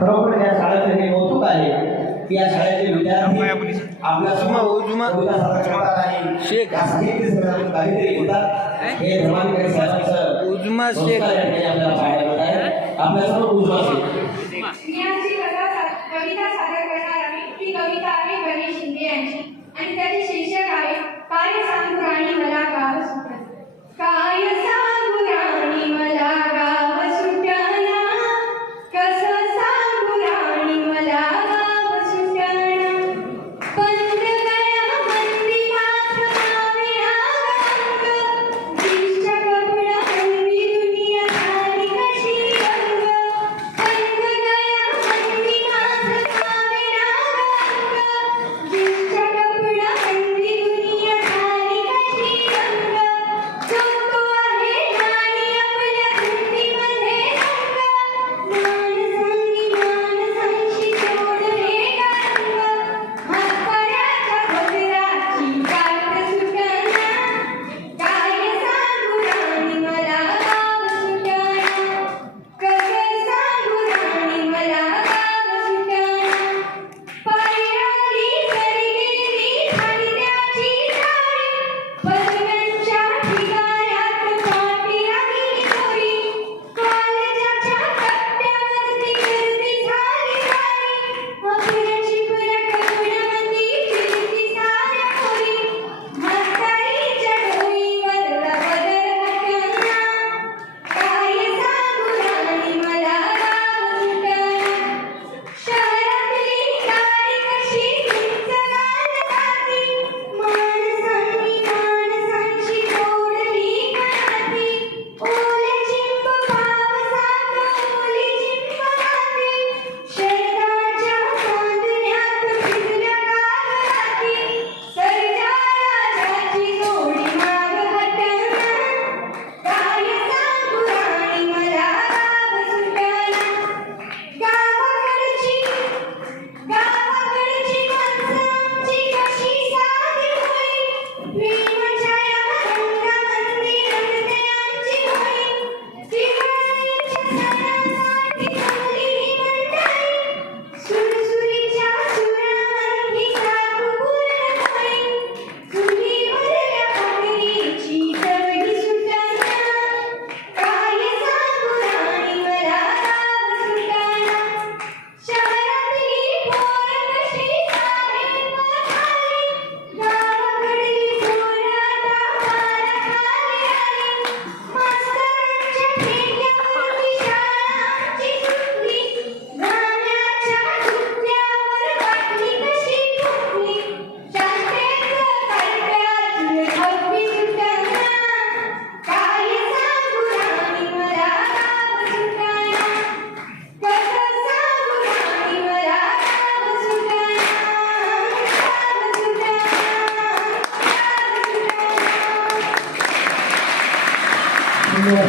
खरोखर या शाळेचे हे कौतुक आहे की या शाळेचे विद्यार्थी आपल्या कविता सादर करतात आणि या साहित्य संमेलनातून काहीतरी होतात हे धर्माधिकारी साहेबांचं उजमा शेख या ठिकाणी आपल्याला पाहायला मिळत आहे. आपल्यासमोर उजमा शेख. मी आजची कविता सादर करणार आहे. ती कविता आहे गणेश शिंदे यांची आणि त्याचे शीर्षक आहे काय सांगू राणी मला गाव सुटत. काय सांगू राणी मला गाव सुटना, कसं सांगू राणी मला गाव सुटना. बंद गया बंदी माझं नाविना रंग, दिष्ट कपडा हलवी दुनिया झाली कशी रंग. बंद गया बंदी माझं नाविना रंग, दिष्ट कपडा हलवी दुनिया झाली कशी रंग. जो तो आहे राणी आपल्या धुंदीमध्ये रंग, माणसांशी जोडले रंग. म्हाताऱ्याच्या भद्राची गाठ सुटना, काय सांगू राणी मला गाव सुटना. कसं सांगू राणी मला गाव सुटना. पायाली सरी गेली झाली त्याची झाडी, पदव्यांच्या ठिकाण्यात पाठी राहिली दोरी. कॉलेजाच्या कट्ट्यावरती गर्दी झाली सारी, अपुऱ्याची परकपणामध्ये फिरती साऱ्या पोरी. म्हातारीच्या डोईवरला पदर हटना, काय सांगू राणी मला गाव सुटना. शहरातली गाडी कशी किंचनाला जाती, माणसांशी जोडली गणती. ओले चिंब पावसात ओली चिंब गाती, शेताच्या चांदण्यात भिजल्या कागदाती. सर्जाराजाची जोडी माग हटना, काय सांगू राणी मला गाव सुटना. गावाकडची माणसं आमची कशी साधी होई, प्रेमाच्या या रंगामध्ये रंगते आमची होई. दिवाळीच्या सणासाठी जमली ही मंडळी, सुरसुरीच्या सुरांनी साकू पूर्ण होई. चुलीवरल्या भाकरीची तळी सुटना, काय सांगू राणी मला गाव सुटना. शहरातली पोरं कशी सारी झाली, गावाकडली पोरं आता पाराखाली आली. मास्तरांच्या ठेक्यावरती शाळा आमची सुटली, गाण्याच्या धुत्यावर बाटली कशी फुटली. शांतेचं कडक्यातून हवी सुटना, काय सांगू राणी मला गाव सुटना. कसं सांगू राणी मला गाव सुटना, गाव सुटना, गाव सुटना.